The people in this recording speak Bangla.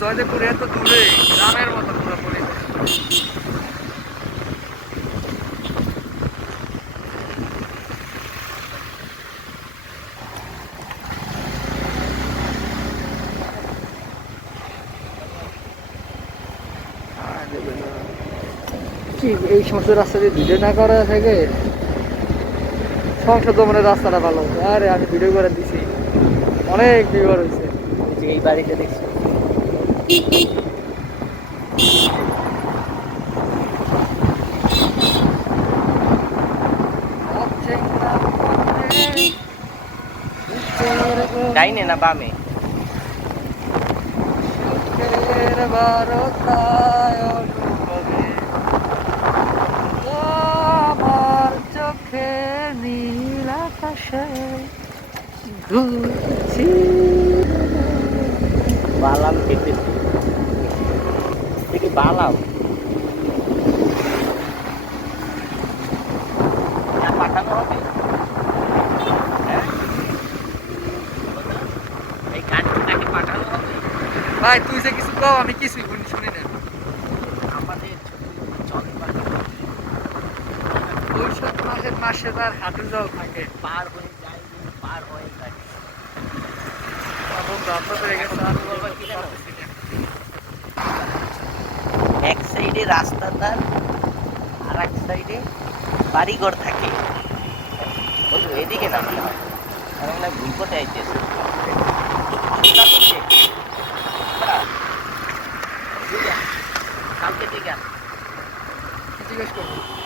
জয়দেবপুর এত দূরে গ্রামের মতো পুরো পরিবেশ। কি এই সমস্ত রাস্তা দিয়ে ভিডিও না করা থেকে? সংসদ ভবনের রাস্তাটা ভালো আরে আমি ভিডিও করে দিছি। অনেক ভিউয়ার হয়েছে। এই বাড়িতে দেখছি। ডাইনে না বামে আমার চোখে নীল আকাশে বালাম খেতেছি। দেখি বালাম? পাঠানো হবে? হ্যাঁ? এই পাঠানো হবে? ভাই তুই যে কিছু কও আমি কিছুই শুনি শুনি না। আমাদের বৈশাখ মাসের মাসে তার হাঁটু জল থাকে। পার হয়ে যায় পার হয়ে যায়। এক সাইডে রাস্তা তার, আর এক সাইডে বাড়িঘর থাকে। এদিকে না কারণ না বিপদে আইতেছে। কালকে ঠিক আছে জিজ্ঞেস করব